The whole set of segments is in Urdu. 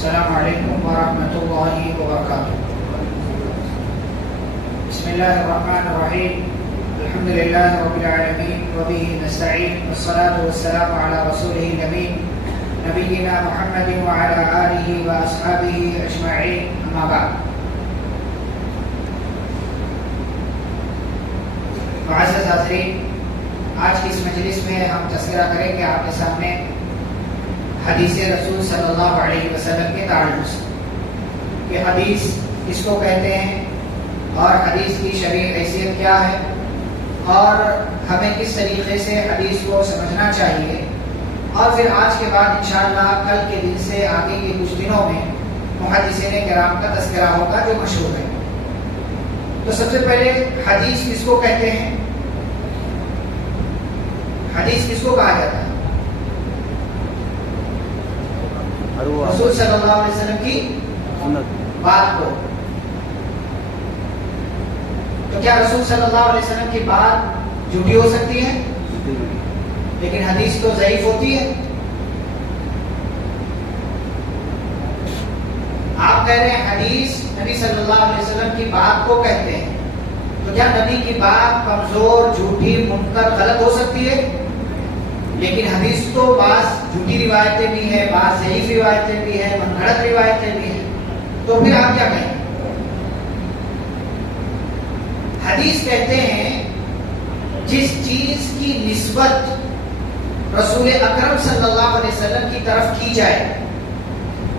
السلام علیکم ورحمۃ اللہ وبرکاتہ۔ بسم اللہ الرحمن الرحیم، الحمد للہ رب العالمین وبہ نستعین والصلاة والسلام علی رسولہ الامین نبینا محمد وعلی آلہ واصحابہ اجمعین، اما بعد۔ معزز حاضرین، آج کی اس مجلس میں ہم تذکرہ کریں گے آپ کے سامنے حدیث رسول صلی اللہ علیہ وسلم کے تعلق سے کہ حدیث کس کو کہتے ہیں اور حدیث کی شرعی حیثیت کیا ہے اور ہمیں کس طریقے سے حدیث کو سمجھنا چاہیے، اور پھر آج کے بعد انشاءاللہ کل کے دن سے آگے کے کچھ دنوں میں محدثین کرام کا تذکرہ ہوگا جو مشہور ہے۔ تو سب سے پہلے حدیث کس کو کہتے ہیں؟ حدیث کس کو کہا جاتا ہے؟ رسول صلی اللہ علیہ وسلم کی بات کو۔ تو کیا رسول صلی اللہ علیہ وسلم کی بات جھوٹی ہو سکتی ہے؟ لیکن حدیث تو ضعیف ہوتی ہے۔ آپ کہہ رہے ہیں حدیث نبی صلی اللہ علیہ وسلم کی بات کو کہتے ہیں، تو کیا نبی کی بات کمزور، جھوٹی، منکر، غلط ہو سکتی ہے؟ لیکن حدیث تو بعض جھوٹی روایتیں بھی ہیں، بعض ضعیف روایتیں بھی ہیں، من گھڑت روایتیں بھی ہیں، تو پھر آپ کیا کہیں؟ حدیث کہتے ہیں جس چیز کی نسبت رسول اکرم صلی اللہ علیہ وسلم کی طرف کی جائے،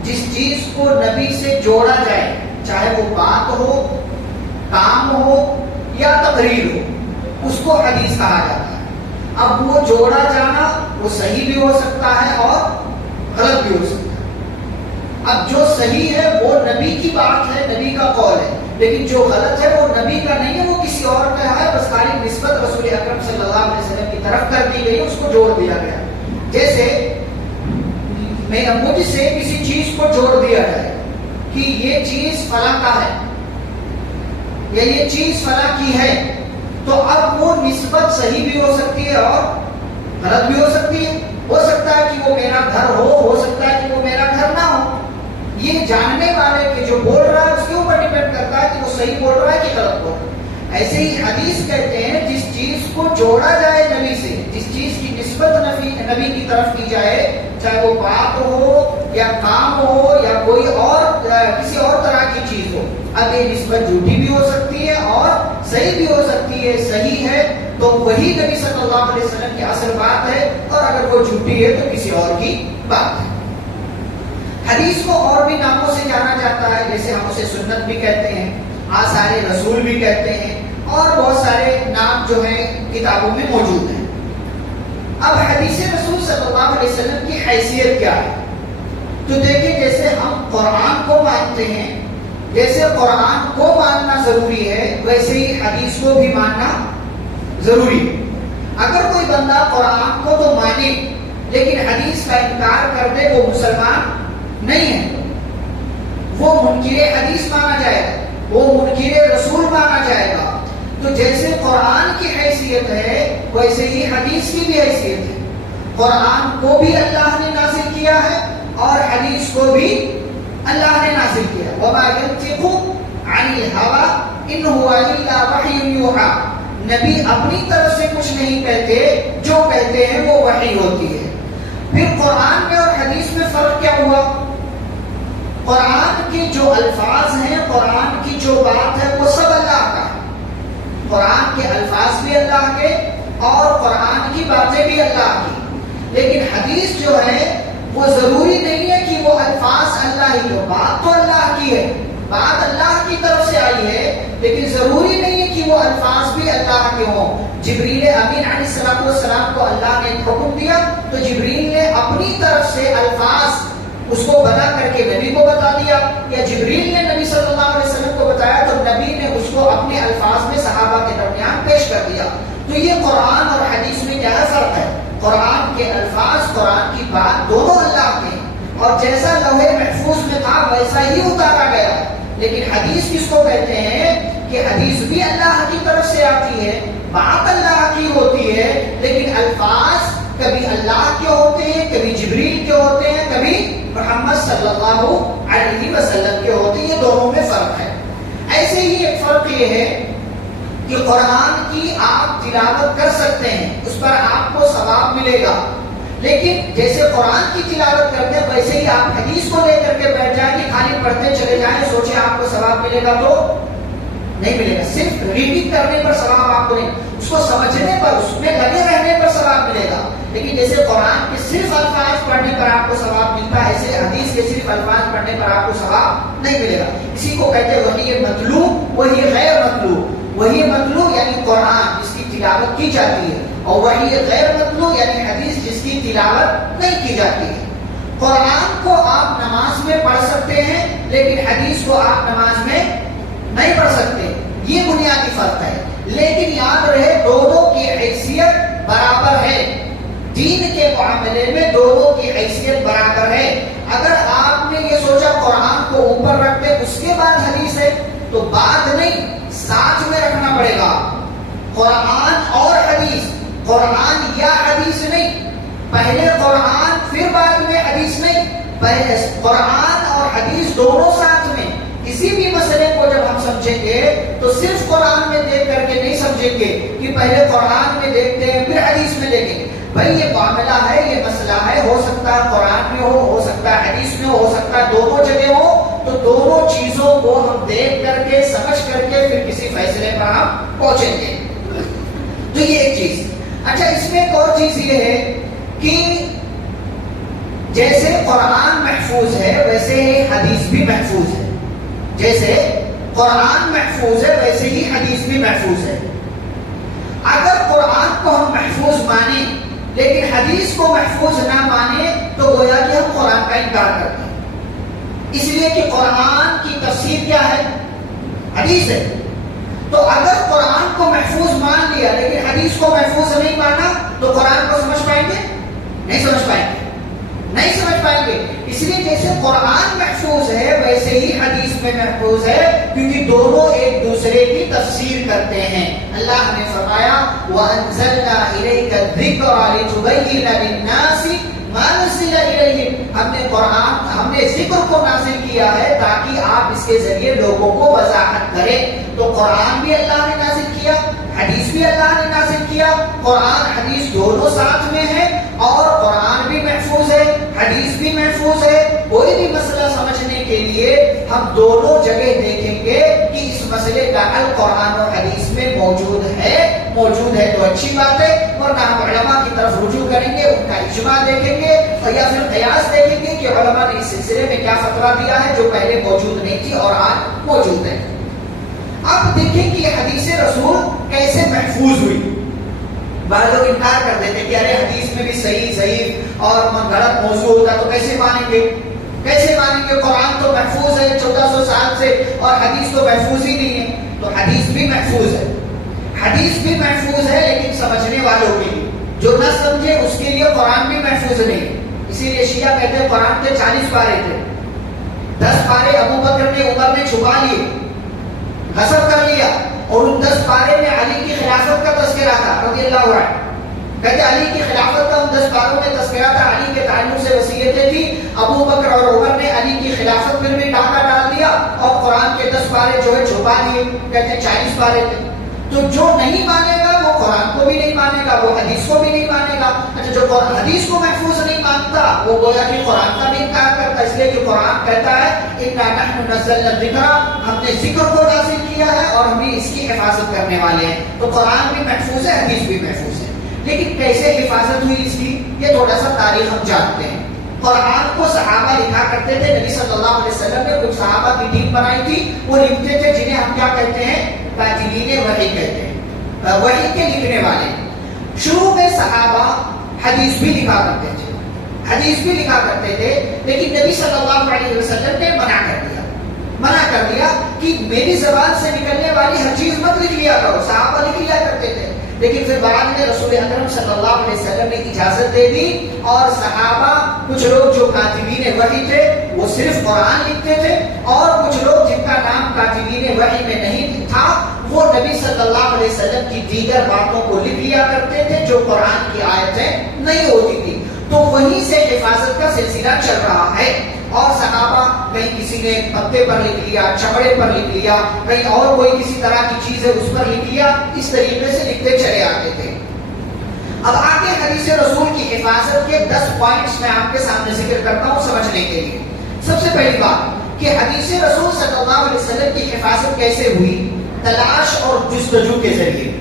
جس چیز کو نبی سے جوڑا جائے، چاہے وہ بات ہو، کام ہو یا تقریر ہو، اس کو حدیث کہا جاتا ہے۔ اب وہ جوڑا جانا وہ صحیح بھی ہو سکتا ہے اور غلط بھی ہو سکتا ہے۔ اب جو صحیح ہے وہ نبی کی بات ہے، نبی کا قول ہے، لیکن جو غلط ہے وہ نبی کا نہیں ہے، وہ کسی اور کا ہے، بس خالی نسبت رسول اکرم صلی اللہ علیہ وسلم کی طرف کر دی گئی، اس کو جوڑ دیا گیا۔ جیسے مجھ سے کسی چیز کو جوڑ دیا جائے کہ یہ چیز فلاں کا ہے یا یہ چیز فلاں کی ہے، تو اب وہ نسبت صحیح بھی ہو سکتی ہے اور غلط بھی ہو سکتی ہے۔ ہو سکتا ہے کہ وہ میرا گھر ہو سکتا ہے کہ وہ میرا گھر نہ ہو۔ یہ جاننے والے کے جو بول رہا ہے اس کے اوپر ڈیپینڈ کرتا ہے کہ وہ صحیح بول رہا ہے کہ غلط بول رہا ہے۔ ایسے ہی حدیث کہتے ہیں جس چیز کو جوڑا جائے نبی سے، جس چیز کی نسبت نبی کی طرف کی جائے، چاہے وہ بات ہو یا کام ہو یا کوئی اور کسی اور طرح کی چیز ہو، اب یہ نسبت جھوٹی بھی ہو سکتی ہے اور صحیح بھی ہو سکتی ہے۔ صحیح ہے تو وہی نبی صلی اللہ علیہ وسلم کی اصل بات ہے، اور اگر وہ جھوٹی ہے تو کسی اور کی بات ہے۔ حدیث کو اور بھی ناموں سے جانا جاتا ہے، جیسے ہم اسے سنت بھی کہتے ہیں، آثار رسول بھی کہتے ہیں، اور بہت سارے نام جو ہیں کتابوں میں موجود ہیں۔ اب حدیث رسول صلی اللہ علیہ وسلم کی حیثیت کیا ہے؟ تو دیکھیں، جیسے ہم قرآن کو مانتے ہیں، جیسے قرآن کو ماننا ضروری ہے، ویسے ہی حدیث کو بھی ماننا ضروری ہے۔ اگر کوئی بندہ قرآن کو تو مانے لیکن حدیث کا انکار کر دے، وہ مسلمان نہیں ہے، وہ منکر حدیث مانا جائے گا، وہ منکر رسول مانا جائے گا۔ تو جیسے قرآن کی حیثیت ہے ویسے ہی حدیث کی بھی حیثیت ہے۔ قرآن کو بھی اللہ نے نازل کیا ہے اور حدیث کو بھی اللہ نے نازل کیا۔ وَمَا يَنْطِقُ عَنِ الْهَوَىٰ إِنْ هُوَ إِلَّا وَحْيٌ يُوحَىٰ۔ نبی اپنی طرف سے کچھ نہیں کہتے، جو کہتے ہیں وہ وحی ہوتی ہے۔ پھر قرآن میں اور حدیث میں فرق کیا ہوا؟ قرآن کے جو الفاظ ہیں، قرآن کی جو بات ہے، وہ سب اللہ کا ہے۔ قرآن کے الفاظ بھی اللہ کے اور قرآن کی باتیں بھی اللہ کی، لیکن حدیث جو ہے وہ ضروری نہیں ہے کہ وہ الفاظ اللہ ہی ہو۔ بات تو اللہ کی ہے، بات اللہ کی طرف سے آئی ہے، لیکن ضروری نہیں ہے کہ وہ الفاظ بھی اللہ کے ہوں۔ جبریل امین علیہ السلام کو اللہ نے حکم دیا تو جبریل نے اپنی طرف سے الفاظ اس کو بنا کر کے نبی کو بتا دیا، یا جبریل نے نبی صلی اللہ علیہ وسلم کو بتایا تو نبی نے اس کو اپنے الفاظ میں صحابہ کے درمیان پیش کر دیا۔ تو یہ قرآن اور حدیث میں کیا فرق ہے؟ قرآن کے الفاظ، قرآن کی بات دونوں اللہ کے ہیں، اور جیسا لوح محفوظ میں تھا ویسا ہی اتارا گیا۔ لیکن حدیث کس کو کہتے ہیں؟ کہ حدیث بھی اللہ کی طرف سے آتی ہے، بات اللہ کی ہوتی ہے، لیکن الفاظ کبھی اللہ کے ہوتے ہیں، کبھی جبریل کے ہوتے ہیں، کبھی محمد صلی اللہ علیہ وسلم کے ہوتے. یہ دونوں میں فرق ہے. ایسے ہی ایک فرق یہ ہے کہ قرآن کی آپ تلاوت کر سکتے ہیں, اس پر آپ کو ثواب ملے گا, لیکن جیسے قرآن کی تلاوت کرتے ہیں ویسے ہی آپ حدیث کو لے کر کے بیٹھ جائیں گے, خالی پڑھتے چلے جائیں, سوچیں آپ کو ثواب ملے گا تو نہیں ملے گا. صرف ریڈنگ کرنے پر ثواب آپ کو نہیں, اس کو سمجھنے پر, اس میں لگے رہنے پر ثواب ملے گا. لیکن جیسے قرآن کے صرف الفاظ پڑھنے پر آپ کو ثواب ملتا ہے, ایسے حدیث کے صرف الفاظ پڑھنے پر آپ کو ثواب نہیں ملے گا. اسی کو کہتے ہیں وحی مطلوب, وحی غیر مطلوب. وحی مطلوب یعنی قرآن جس کی تلاوت کی جاتی ہے, اور وحی غیر مطلوب یعنی حدیث جس کی تلاوت نہیں کی جاتی ہے. قرآن کو آپ نماز میں پڑھ سکتے ہیں, لیکن حدیث کو آپ نماز میں نہیں پڑھ سکتے. یہ بنیادی فرق ہے. لیکن یاد رہے دونوں کی حیثیت برابر ہے. دین کے معاملے میں دونوں کی حیثیت برابر ہے. اگر آپ نے یہ سوچا قرآن کو اوپر رکھ دے اس کے بعد حدیث ہے, تو بات نہیں, ساتھ میں رکھنا پڑے گا. قرآن اور حدیث, قرآن یا حدیث نہیں, پہلے قرآن پھر بعد میں حدیث نہیں, پہلے قرآن اور حدیث دونوں ساتھ میں. کسی بھی مسئلے کو جب ہم سمجھیں گے تو صرف قرآن میں دیکھ کر کے نہیں سمجھیں گے کہ پہلے قرآن میں دیکھتے ہیں پھر حدیث میں دیکھیں گے. بھائی یہ معاملہ ہے, یہ مسئلہ ہے, ہو سکتا ہے قرآن میں ہو سکتا ہے حدیث میں ہو سکتا ہے دونوں جگہ ہو, تو دونوں چیزوں کو ہم دیکھ کر کے سمجھ کر کے پھر کسی فیصلے پر ہم پہنچیں گے. تو یہ ایک چیز. اچھا, اس میں ایک اور چیز یہ ہے کہ جیسے قرآن محفوظ ہے ویسے ہی حدیث بھی محفوظ ہے. جیسے قرآن محفوظ ہے ویسے ہی حدیث بھی محفوظ ہے. اگر قرآن کو ہم محفوظ مانیں لیکن حدیث کو محفوظ نہ مانیں تو گویا کہ ہم قرآن کا انکار کرتے ہیں. اس لیے کہ قرآن کی تفسیر کیا ہے؟ حدیث ہے. تو اگر قرآن کو محفوظ مان لیا لیکن حدیث کو محفوظ نہیں مانا تو قرآن کو سمجھ پائیں گے؟ نہیں سمجھ پائیں گے, نہیں سمجھ پائیں گے. اس لیے جیسے قرآن محفوظ ہے ویسے ہی حدیث میں محفوظ ہے, کیونکہ دونوں ایک دوسرے کی تفسیر کرتے ہیں. اللہ نے فرمایا وَأَنزَلْنَا إِلَيْكَ الذِّكْرَ لِتُبَيِّنَ لِلنَّاسِ مَا نُزِّلَ إِلَيْهِمْ. ہم نے ذکر کو نازل کیا ہے تاکہ آپ اس کے ذریعے لوگوں کو وضاحت کریں. تو قرآن بھی اللہ نے نازل کیا, حدیث بھی اللہ نے نازل کیا. قرآن حدیث دونوں ساتھ میں ہیں, اور قرآن بھی محفوظ ہے, حدیث بھی محفوظ ہے. کوئی بھی مسئلہ سمجھنے کے لیے ہم دونوں جگہ دیکھیں گے کہ اس مسئلے کا حل قرآن اور حدیث میں موجود ہے تو اچھی بات ہے, ورنہ ہم علماء کی طرف رجوع کریں گے, ان کا اجماع دیکھیں گے یا پھر قیاس دیکھیں گے کہ علماء نے اس سلسلے میں کیا فتویٰ دیا ہے جو پہلے موجود نہیں تھی اور آج موجود ہے. اب دیکھیں کہ یہ حدیث رسول کیسے محفوظ ہوئی. بعض لوگ انکار کر دیتے کہ ارے حدیث میں بھی صحیح ضعیف اور غلط موضوع ہوتا تو کیسے مانیں گے, کیسے مانیں گے؟ قرآن تو محفوظ ہے 1400 سال سے اور حدیث تو محفوظ ہی نہیں ہے. تو حدیث بھی محفوظ ہے, حدیث بھی محفوظ ہے, لیکن سمجھنے والوں کے لیے. جو نہ سمجھے اس کے لیے قرآن بھی محفوظ نہیں. اسی لیے شیعہ کہتے ہیں قرآن کے 40 پارے تھے, 10 پارے ابو بکر نے عمر نے چھپا لیے, غصب کر لیا, اور ان 10 پارے میں علی کی خلافت کا تذکرہ تھا رضی اللہ عنہ. کہتے علی کی خلافت کا ان 10 پاروں میں تذکرہ تھا, علی کے تعلق سے وصیتیں تھی. ابو بکر اور عمر نے علی کی خلافت پر بھی ڈاکہ ڈال دیا اور قرآن کے 10 پارے جو ہے چھپا لیے. کہتے ہیں 40 پارے تھے. تو جو نہیں مانے گا وہ قرآن کو بھی نہیں مانے گا, وہ حدیث کو بھی نہیں مانے گا. اچھا, جو حدیث کو محفوظ نہیں مانتا وہ گویا کہ قرآن کا بھی انکار کرتا. اس لیے کہ قرآن کہتا ہے اِنَّا نَحْنُ نَزَّلْنَا الذِّكْرَ, ہم نے ذکر کو نازل کیا ہے اور ہم بھی اس کی حفاظت کرنے والے ہیں. تو قرآن بھی محفوظ ہے, حدیث بھی محفوظ ہے. لیکن کیسے حفاظت ہوئی اس کی, یہ تھوڑا سا تاریخ ہم جانتے ہیں. قرآن کو صحابہ لکھا کرتے تھے. نبی صلی اللہ علیہ وسلم نے کچھ صحابہ کی ٹیم بنائی تھی, وہ لکھتے تھے جنہیں ہم کیا کہتے ہیں, کاتبین وحی کہتے ہیں, وحی کے لکھنے والے. شروع میں صحابہ حدیث بھی لکھا کرتے تھے, حدیث بھی لکھا کرتے تھے, لیکن نبی صلی اللہ علیہ وسلم نے منع کر دیا کہ میری زبان سے نکلنے والی ہر چیز مت لکھ لیا کرو. صحابہ لکھ لیا کرتے تھے, لیکن پھر بعد میں رسول اکرم صلی اللہ علیہ وسلم نے اجازت دے دی, اور صحابہ کچھ لوگ جو کاتبین وحی تھے وہ صرف قرآن لکھتے تھے, اور کچھ لوگ جن کا نام کاتبین وحی میں نہیں تھا وہ نبی صلی اللہ علیہ وسلم کی دیگر باتوں کو لکھ لیا کرتے تھے جو قرآن کی آیتیں نہیں ہوتی تھی. تو وہیں سے حفاظت کا سلسلہ چل رہا ہے. اور صحابہ کہیں کسی نے پتے پر لکھ لیا، چمڑے پر لکھ لیا، کہیں اور کوئی کسی طرح کی چیز ہے اس پر لکھ لیا، اس طریقے سے لکھتے چلے آتے تھے۔ اب آگے حدیث رسول کی حفاظت کے 10 پوائنٹس میں آپ کے سامنے ذکر کرتا ہوں سمجھنے کے لیے۔ سب سے پہلی بات کہ حدیث رسول صلی اللہ علیہ وسلم کی حفاظت کیسے ہوئی؟ تلاش اور جستجو کے ذریعے۔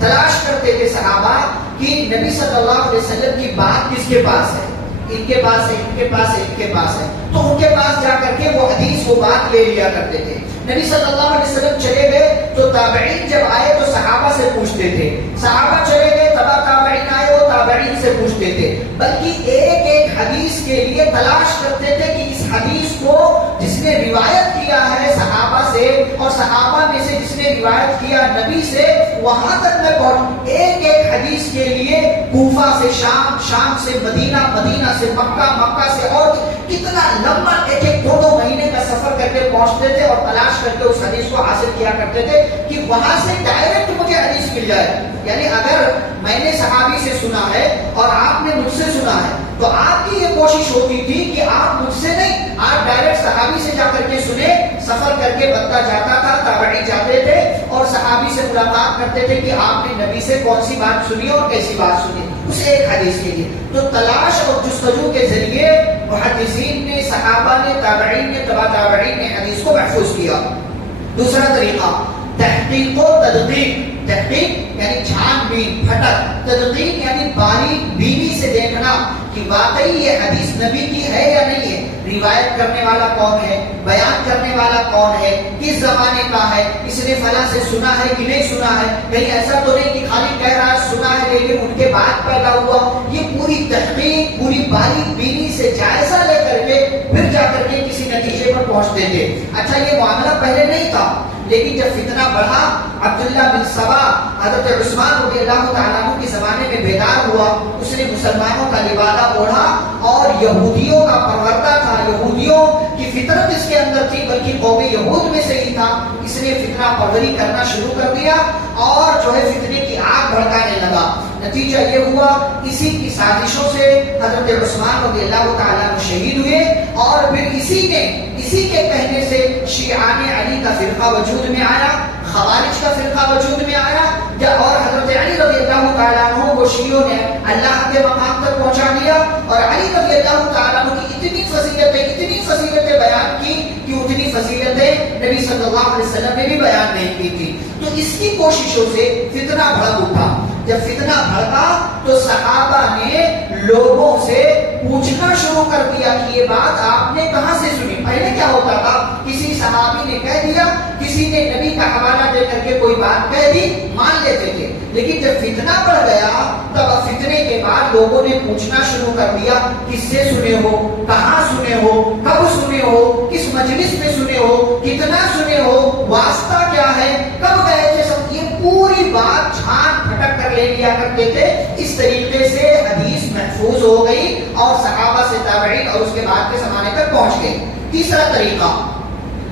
تلاش کرتے تھے صحابہ کہ نبی صلی اللہ علیہ وسلم کی بات کس کے پاس ہے، ان کے پاس ہے، ان کے پاس ہے، ان کے پاس ہے، تو ان کے پاس جا کر کے وہ حدیث وہ بات لے لیا کرتے تھے۔ نبی صلی اللہ علیہ وسلم چلے گئے تو تابعین جب آئے تو صحابہ سے پوچھتے تھے، صحابہ چلے گئے تبع تابعین آئے وہ تابعین سے پوچھتے تھے، بلکہ ایک ایک حدیث کے لیے تلاش کرتے تھے کہ اس حدیث کو جس نے روایت کیا ہے صحابہ سے اور صحابہ میں سے جس نے روایت کیا نبی سے، وہاں تک میں پہنچ۔ ایک ایک حدیث کے لیے کوفہ سے شام، شام سے مدینہ، مدینہ سے مکہ، مکہ سے اور کتنا لمبا ایک ایک 2 مہینے کا سفر کر کے پہنچتے تھے اور تلاش کر کے اس حدیث کو حاصل کیا کرتے تھے کہ وہاں سے ڈائریکٹ مجھے حدیث مل جائے۔ یعنی اگر میں نے صحابی سے سنا ہے اور آپ نے مجھ سے سنا ہے تو آپ کی یہ کوشش ہوتی تھی کہ آپ مجھ سے نہیں، آپ ڈائریکٹ صحابی سے جا کر کے سنے۔ سفر کر کے بندہ جاتا تھا، تابعی جاتے تھے اور صحابی سے ملاقات کرتے تھے کہ آپ نے نبی سے کون سی بات سنی اور کیسی بات سنی اس ایک حدیث کے لیے۔ تو تلاش اور جستجو کے ذریعے محدثین نے، صحابہ نے، تابعین نے، تبع تابعین نے حدیث کو محفوظ کیا۔ دوسرا طریقہ تحقیق و تدقیق۔ تحقیق یعنی چھان بین، پھٹک، تدقیق یعنی باریک بینی سے دیکھنا کہ واقعی یہ حدیث نبی کی ہے یا نہیں ہے، روایت کرنے والا کون ہے، بیان کرنے والا کون ہے، کس زمانے کا ہے، اس نے فلاں سے سنا ہے کہ نہیں سنا ہے، کہیں ایسا تو نہیں کہ خالی کہہ رہا ہے سنا ہے لیکن ان کے بعد پیدا ہوا۔ یہ پوری تحقیق، پوری باریک بینی سے جائزہ لے کر کے پھر جا کر کے کسی نتیجے پر پہنچتے تھے۔ اچھا یہ معاملہ پہلے نہیں تھا، لیکن جب فتنہ بڑھا، عبداللہ بن سبا حضرت عثمان رضی اللہ تعالیٰ عنہ کے زمانے میں بیدار ہوا، اس نے مسلمانوں کا لبادہ اوڑھا اور یہودیوں کا پروردہ تھا، یہودیوں کی فطرت اس کے اندر تھی، بلکہ قوم یہود میں سے ہی تھا، اس نے فتنہ پروری کرنا شروع کر دیا اور جو ہے فتنے کی آگ بھڑکانے لگا۔ نتیجہ یہ ہوا اسی کی سازشوں سے حضرت عثمان رضی اللہ تعالیٰ عنہ شہید ہوئے اور پھر اسی کے کہنے سے شیعان علی کا فرقہ وجود میں آیا، خوارج کا فرقہ وجود میں آیا، اور حضرت علی رضی اللہ تعالیٰ عنہ کو شیعوں نے اللہ کے مقام تک پہنچا دیا اور علی رضی اللہ تعالیٰ عنہ کی اتنی فضیلتیں بیان کی کہ اتنی فضیلتیں نبی صلی اللہ علیہ وسلم نے بھی بیان نہیں کی تھی۔ تو اس کی کوششوں سے فتنہ بھڑک اٹھا۔ جب فتنہ بھڑکا تو صحابہ نے لوگوں سے پوچھنا شروع کر دیا کہ یہ بات آپ نے کہاں سے سنی۔ پہلے کیا ہوتا تھا، کسی صحابی نے کہہ دیا، کسی نے نبی کا حوالہ دے کر کے کوئی بات کہہ دی، مان لیتے تھے، لیکن جب فتنہ بڑھ گیا تب فتنے کے بعد لوگوں نے پوچھنا شروع کر دیا کس سے سنے ہو، کہاں سنے ہو، کب سنے ہو، کس مجلس میں سنے ہو، کتنا سنے ہو، واسطہ کیا ہے، کب گئے تھے، سب یہ پوری بات چھان پھٹک کر لے لیا کرتے تھے۔ اس طریقے سے حدیث محفوظ ہو گئی اور صحابہ سے تابعین اور اس کے بعد کے زمانے تک پہنچ گئی۔ تیسرا طریقہ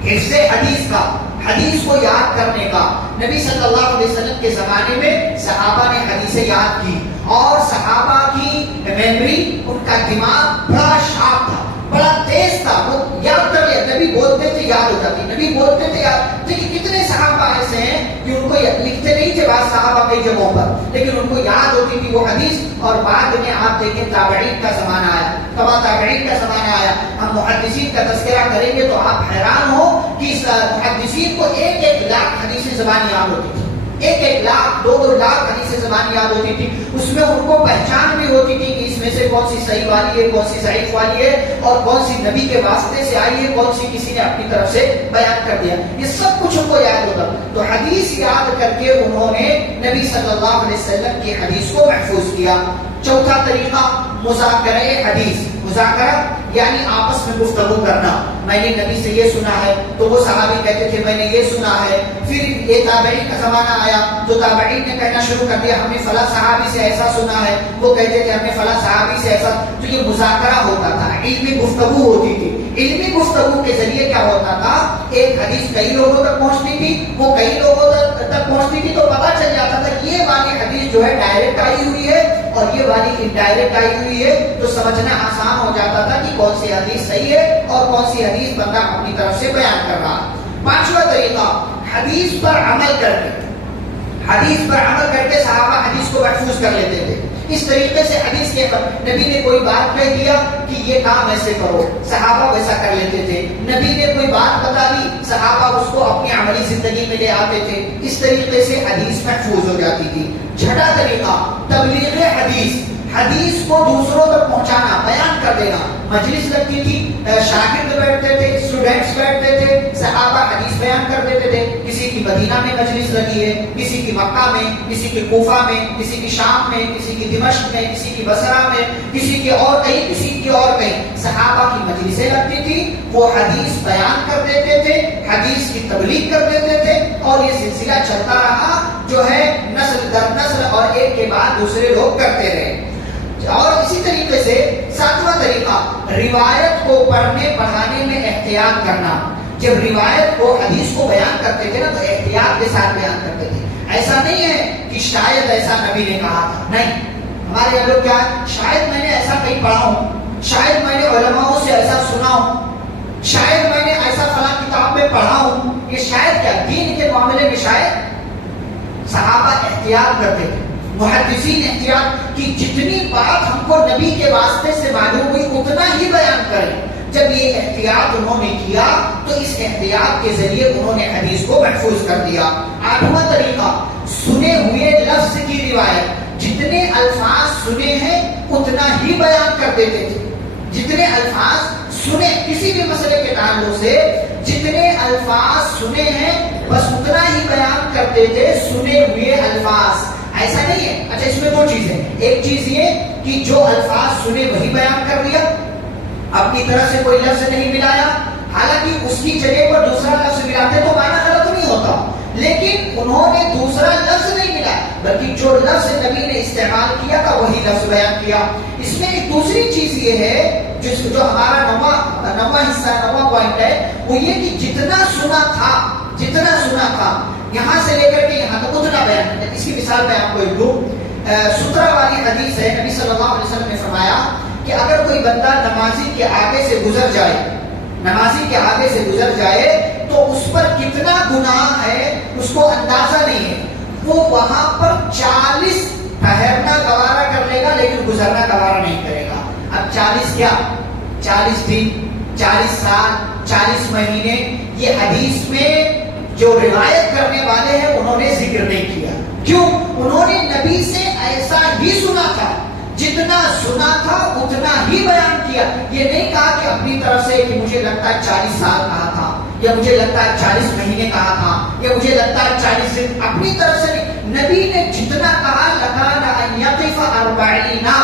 حفظ حدیث کا، حدیث کو یاد کرنے کا۔ نبی صلی اللہ علیہ وسلم کے زمانے میں صحابہ نے حدیثیں یاد کی اور صحابہ کی میموری، ان کا دماغ بڑا شارپ تھا، بڑا تیز تھا، وہ یاد کر لیا، نبی بولتے تھے یاد ہو جاتی، نبی بولتے تھے یاد۔ دیکھیں کتنے صحابہ ایسے ہیں کہ ان کو لکھتے نہیں تھے بعض صحابہ کئی جگہوں پر، لیکن ان کو یاد ہوتی تھی وہ حدیث۔ اور بعد میں آپ دیکھیں تابعین کا زمانہ آیا، تبع تابعین کا زمانہ آیا، ہم محدثین کا تذکرہ کریں گے تو آپ حیران ہو کہ محدثین کو 1-1 لاکھ حدیث زبان یاد ہوتی تھی، 1-1 لاکھ 2-2 لاکھ حدیث زبان یاد ہوتی تھی۔ اس میں ان کو پہچان بھی ہوتی تھی کہ اس میں سے کون سی صحیح والی ہے، کون سی ضعیف والی ہے اور کون سی نبی کے واسطے سے آئی ہے، کون سی کسی نے اپنی طرف سے بیان کر دیا، یہ سب کچھ ان کو یاد ہوتا۔ تو حدیث یاد کر کے انہوں نے نبی صلی اللہ علیہ وسلم کی حدیث کو محفوظ کیا۔ چوتھا طریقہ مذاکرہ حدیث۔ مذاکرہ یعنی آپس میں گفتگو کرنا، میں نے نبی سے یہ سنا ہے تو وہ صحابی کہتے تھے میں نے یہ سنا ہے، پھر یہ تابعین کا زمانہ آیا تو تابعین نے کہنا شروع کر دیا ہم نے فلاں صحابی سے ایسا سنا ہے، وہ کہتے تھے ہم نے فلاں صحابی سے ایسا۔ تو یہ مذاکرہ ہوتا تھا، علمی گفتگو ہوتی تھی۔ علمی گفتگو کے ذریعے کیا ہوتا تھا، ایک حدیث کئی لوگوں تک پہنچتی تھی، وہ کئی لوگوں تک پہنچتی تھی تو پتہ چل جاتا تھا یہ والی حدیث جو ہے ڈائریکٹ آئی ہوئی ہے اور یہ والی انڈائریکٹ آئی ہوئی ہے تو سمجھنا آسان ہو جاتا تھا کہ کون سی حدیث صحیح ہے اور کون سی حدیث بندہ اپنی طرف سے بیان کر رہا. پانچواں طریقہ حدیث پر عمل کر کے. حدیث پر عمل کر کے صحابہ حدیث کو محفوظ کر لیتے تھے. اس طریقے سے حدیث کے نبی نے کوئی بات کہہ دیا کہ یہ کام ایسے کرو، صحابہ ویسا کر لیتے تھے. نبی نے کوئی بات بتا دی، صحابہ اس کو اپنی عملی زندگی میں لے آتے تھے. اس طریقے سے حدیث محفوظ ہو جاتی تھی. چھٹا طریقہ تبلیغ حدیث. حدیث کو دوسروں تک پہنچانا، بیان کر دینا. مجلس لگتی تھی، شاگرد بیٹھتے تھے، اسٹوڈینٹس بیٹھتے تھے، صحابہ حدیث بیان کر دیتے تھے. کسی کی مدینہ میں مجلس لگی ہے، کسی کی مکہ میں، کسی کی کوفہ میں، کسی کی شام میں، کسی کی دمشق میں، کسی کی بصرہ میں، کسی کی اور کہیں، کسی کی اور کہیں صحابہ کی مجلسیں لگتی تھی. وہ حدیث بیان کر دیتے تھے، حدیث کی تبلیغ کر دیتے تھے، اور یہ سلسلہ چلتا رہا جو ہے نسل در نسل، اور ایک کے بعد دوسرے لوگ کرتے رہے. اور اسی طریقے سے ساتواں طریقہ روایت کو پڑھنے پڑھانے میں احتیاط کرنا. جب روایت کو حدیث کو بیان کرتے تھے نا تو احتیاط کے ساتھ بیان کرتے تھے. ایسا نہیں ہے کہ شاید ایسا نبی نے کہا تھا، نہیں. ہمارے یہاں لوگ کیا ہے، شاید میں نے ایسا کہیں پڑھا ہوں، شاید میں نے علماء سے ایسا سنا ہوں، شاید میں نے ایسا فلاں کتاب میں پڑھا ہوں. یہ شاید کیا، دین کے معاملے میں شاید صحابہ احتیاط کرتے تھے. محدثین احتیاط کی جتنی بات ہم کو نبی کے واسطے سے معلوم ہوئی اتنا ہی بیان کریں. جب یہ احتیاط انہوں نے کیا تو اس احتیاط کے ذریعے انہوں نے حدیث کو محفوظ کر دیا. آٹھواں طریقہ سنے ہوئے لفظ کی روایت. جتنے الفاظ سنے ہیں اتنا ہی بیان کر دیتے تھے. جتنے الفاظ سنے کسی بھی مسئلے کے تعلق سے، جتنے الفاظ سنے ہیں بس اتنا ہی بیان کرتے تھے، سنے ہوئے الفاظ. ایسا نہیں ہے. اچھا، اس میں دو چیزیں. ایک چیز یہ کہ جو الفاظ سنے وہی بیان کر دیا، اپنی طرف سے کوئی لفظ نہیں ملایا. حالانکہ اس کی جگہ پر دوسرا لفظ ملاتے تو معنی غلط نہیں ہوتا، لیکن انہوں نے دوسرا لفظ نہیں ملا بلکہ جو لفظ نبی نے استعمال کیا تھا وہی لفظ بیان کیا. اس میں ایک دوسری چیز یہ ہے جو ہمارا نواں حصہ، نواں پوائنٹ ہے، وہ یہ کہ جتنا سنا تھا یہاں سے لے کر کے یہاں تک اتنا بیان. اس کی مثال میں آپ کو ایک دوں. سترہ والی حدیث ہے، نبی صلی اللہ علیہ وسلم نے فرمایا کہ اگر کوئی بندہ نمازی کے آگے سے گزر جائے تو اس پر کتنا گناہ ہے اس کو اندازہ نہیں ہے. وہ وہاں پر 40 ٹھہرنا گوارا کر لے گا لیکن گزرنا گوارا نہیں کرے گا. اب 40 کیا، 40 دن، 40 سال، 40 مہینے. یہ حدیث میں جو روایت کرنے والے ہیں انہوں نے ذکر نہیں کیا. کیوں؟ انہوں نے نبی سے ایسا ہی سنا تھا، جتنا سنا تھا اتنا ہی بیان کیا. یہ نہیں کہا کہ اپنی طرف سے کہ مجھے لگتا ہے 40 سال کہا تھا، یا مجھے لگتا ہے 40 مہینے کہا تھا، یا مجھے لگتا ہے 40 دن. اپنی طرف سے نہیں. نبی نے جتنا کہا لکان ان یقف 40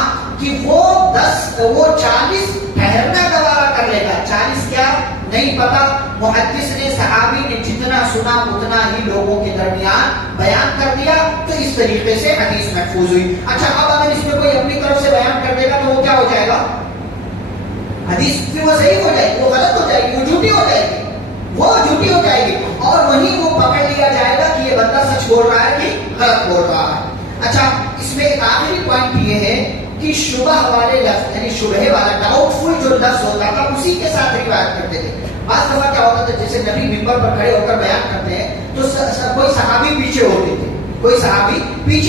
کہ وہ 40 ٹھہرنا گوارا کر لے گا. 40 کیا نہیں پتا. محدث نے، صحابی نے جتنا سنا اتنا ہی لوگوں کے درمیان بیان کر دیا. تو اس طریقے سے حدیث محفوظ ہوئی. اچھا، اب اگر اس میں کوئی اپنی طرف سے بیان کر دے گا تو وہ کیا ہو جائے گا؟ حدیث پھر وہ صحیح ہو جائے گی، وہ غلط ہو جائے گی، وہ جھوٹی ہو جائے گی، اور وہیں وہ پکڑ لیا جائے گا کہ یہ بندہ سچ بول رہا ہے کہ غلط بول رہا ہے. اچھا، اس میں ایک آخری پوائنٹ یہ ہے کہ شبہ والے لفظ، یعنی شبہ والا ڈاؤٹ فل جو لفظ ہوتا تھا اسی کے ساتھ روایت کرتے تھے. بعض دفعہ کیا ہوتا تھا، جیسے نبی منبر پر کھڑے ہو کر بیان کرتے ہیں تو کوئی صحابی پیچھے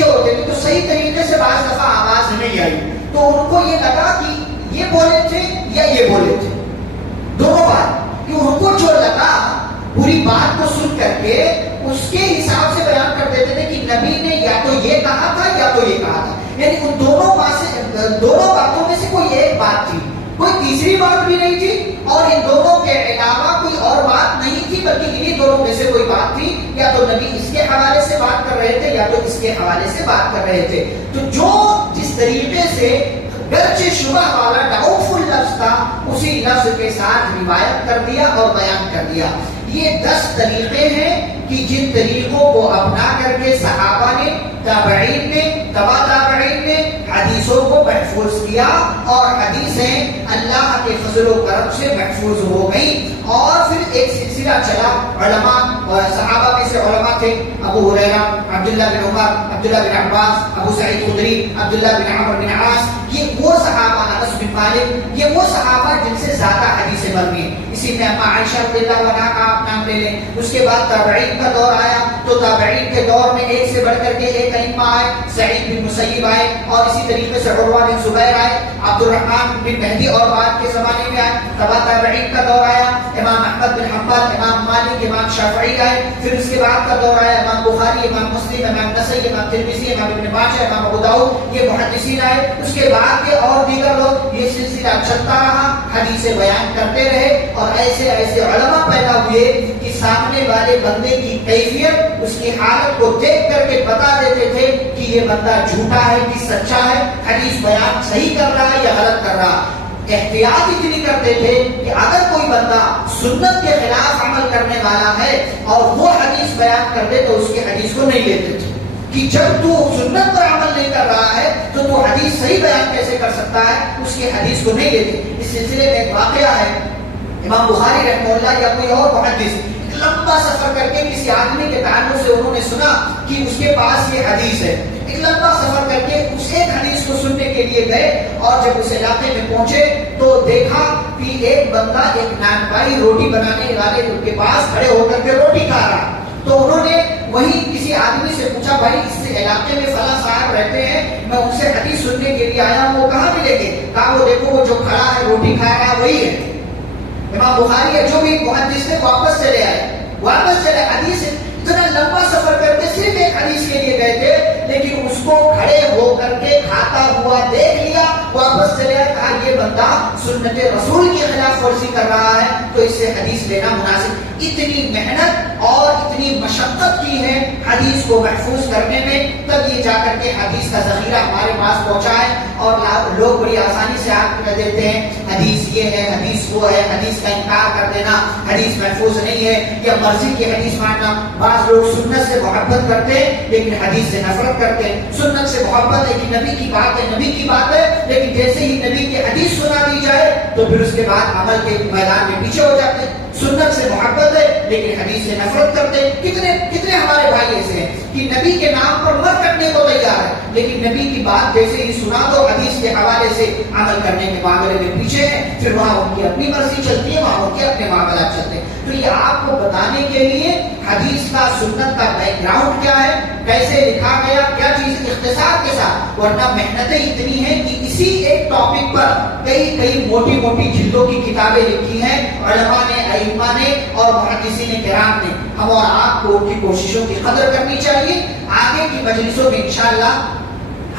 ہوتے تھے تو صحیح طریقے سے بعض دفعہ آواز نہیں آئی تو ان کو یہ لگا کہ یہ بولے تھے یا یہ بولے تھے، دونوں بات. کہ ان کو جو لگا پوری بات کو سن کر کے اس کے حساب سے بیان کر دیتے تھے کہ نبی نے یا تو یہ کہا تھا یا تو یہ کہا تھا. یعنی ان دونوں باتوں میں سے کوئی ایک بات تھی، کوئی تیسری بات بھی نہیں تھی، اور ان دونوں کے علاوہ کوئی اور بات نہیں تھی، بلکہ انہی دونوں میں سے کوئی بات تھی. یا تو نبی اس کے حوالے سے بات کر رہے تھے یا تو اس کے حوالے سے بات کر رہے تھے. تو جو جس طریقے سے گرچہ شبہ والا ڈاؤٹ فل لفظ تھا اسی لفظ کے ساتھ روایت کر دیا اور بیان کر دیا. یہ 10 طریقے ہیں کہ جن طریقوں کو اپنا کر کے صحابہ نے، تابعین نے، تبع تابعین نے حدیثوں کو محفوظ کیا، اور حدیثیں اللہ کے فضل و کرم سے محفوظ ہو گئی. اور پھر ایک سلسلہ چلا علماء صحابہ میں سے علماء تھے ابو ہریرہ، عبداللہ بن عمر، عبداللہ بن عباس، ابو سعید خدری، عبداللہ بن عمرو بن عاص، یہ وہ صحابہ، انس بن مالک، یہ وہ صحابہ جن سے زیادہ حدیثیں مروی ہیں. اسی میں اما عائشہ رضی اللہ عنہا کا آپ نام لے لیں. اس کے بعد تابعین کا دور آیا تو تابعین کے دور میں ایک سے بڑھ کر کے ایک ائمہ آئے. سعید بن مسیب آئے اور اسی طریقے سے عروہ بن زبیر آئے، عبد الرحمن بن مہدی اور بعد کے زمانے میں آئے. تبع تابعین کا دور آیا، امام احمد بن حنبل، امام مالک، امام شافعی آئے. پھر اس کے بعد کا دور آیا امام بخاری، امام مسلم، امام نسائی، امام ترمذی، امام ابن ماجہ، امام ابو داؤد، یہ محدثین آئے. اس کے بعد کے اور دیگر لوگ، یہ سلسلہ چلتا رہا، حدیثیں بیان کرتے رہے اور ایسے ایسے علماء پیدا ہوئے کہ سامنے والے بندے کی کیفیت، اس کی حالت کو دیکھ کر کے بتا دیتے تھے کہ یہ بندہ جھوٹا ہے کہ سچا ہے، حدیث بیان صحیح کر رہا ہے یا غلط کر رہا. احتیاط اتنی کرتے تھے کہ اگر کوئی بندہ سنت کے خلاف عمل کرنے والا ہے اور وہ حدیث بیان کر دے تو اس کی حدیث کو نہیں لیتے تھے کہ جب تو سنت پر عمل نہیں کر رہا ہے تو حدیث صحیح بیان کیسے کر سکتا ہے، اس کی حدیث کو نہیں لیتے. اس سلسلے میں ایک واقعہ ہے، امام بخاری رحمہ اللہ یا کوئی اور محدث لمبا سفر کر کے کسی آدمی کے تعلق سے انہوں نے سنا کہ اس کے پاس یہ حدیث ہے. ایک لمبا سفر کر کے اس ایک حدیث کو سننے کے لیے گئے اور جب اس علاقے میں پہنچے تو دیکھا کہ ایک بندہ ایک نانپائی روٹی بنانے والے ان کے پاس کھڑے ہو کر کے روٹی کھا رہا. تو انہوں نے وہی کسی آدمی سے پوچھا، بھائی اس علاقے میں فلاں صاحب رہتے ہیں، میں ان سے حدیث سننے کے لیے آیا ہوں، وہ کہاں ملیں گے؟ کہا وہ دیکھو وہ جو کھڑا ہے روٹی کھا رہا ہے وہی ہے. امام بخاری ہے جو بھی محدث نے واپس چلے آئے، واپس چلے. حدیث اتنا لمبا سفر کرتے صرف ایک حدیث کے لیے گئے تھے لیکن اس کو کھڑے ہو کر کے کھاتا ہوا دیکھ لیا، واپس چلے آئے. کہا یہ بندہ سنت رسول کی خلاف ورزی کر رہا ہے تو اس سے حدیث لینا مناسب. اتنی محنت اور اتنی مشقت کی ہے حدیث کو محفوظ کرنے میں، تب یہ جا کر کے حدیث کا ذخیرہ ہمارے پاس پہنچا ہے. اور لوگ بڑی آسانی سے آپ کہہ دیتے ہیں حدیث یہ ہے، حدیث وہ ہے، حدیث کا انکار کر دینا، حدیث محفوظ نہیں ہے یا مرضی کی حدیث ماننا. بعض لوگ سنت سے محبت کرتے ہیں لیکن حدیث سے نفرت کرتے ہیں. سنت سے محبت ہے کہ نبی کی بات ہے، نبی کی بات ہے، لیکن جیسے ہی نبی کی حدیث سنا دی جائے تو پھر اس کے بعد عمل کے میدان میں پیچھے ہو جاتے ہیں. سنت سے محبت ہے لیکن حدیث سے نفرت کرتے ہیں. کتنے ہمارے بھائی ایسے ہیں کہ نبی کے نام پر مر کٹنے کو تیار ہے لیکن نبی کی بات جیسے ہی سنا دو حدیث کے حوالے سے عمل کرنے کے معاملے میں پیچھے ہیں. پھر وہاں ان کی اپنی مرضی چلتی ہے، وہاں ان کے اپنے معاملات چلتے ہیں. تو یہ آپ کو بتانے کے لیے حدیث کا، سنت کا بیک گراؤنڈ کیا ہے، کیسے لکھا گیا، کیا چیز اختصار کے ساتھ. ورنہ محنتیں اتنی ہیں کہ اسی ایک ٹاپک پر کئی موٹی موٹی جلدوں کی کتابیں لکھی ہیں علماء نے، ائمہ نے اور محدثین کرام نے. ہم اور آپ کو ان کی کوششوں کی قدر کرنی چاہیے. آگے کی مجلسوں میں انشاءاللہ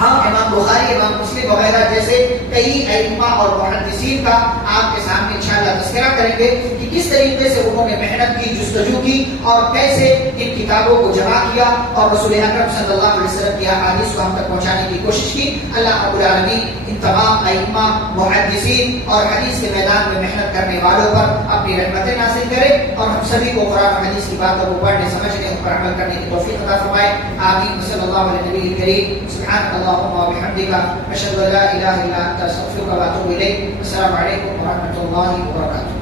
ہم امام بخاری، امام مسلم وغیرہ جیسے کئی ائمہ اور محدثین کا آپ کے سامنے انشاءاللہ تذکرہ کریں گے کہ کس طریقے سے انہوں نے محنت کی، جستجو کی اور کیسے ان کتابوں کو جمع کیا اور رسول اکرم صلی اللہ علیہ وسلم کی احادیث کو ہم تک پہنچانے کی کوشش کی. اللہ رب العالمین ان تمام ائمہ، محدثین اور حدیث کے میدان میں محنت کرنے والوں پر اپنی رحمتیں نازل کرے اور ہم سبھی کو قرآن و حدیث کی باتوں کو پڑھنے، سمجھنے اور پر عمل کرنے کی توفیق عطا فرمائے. آمین. صلی اللہ علیہ نبی کریم. سبحان اللہ وبحمدک، اشهد ان لا اله الا انت، استغفرك واتوب اليك. السلام علیکم ورحمۃ اللہ وبرکاتہ.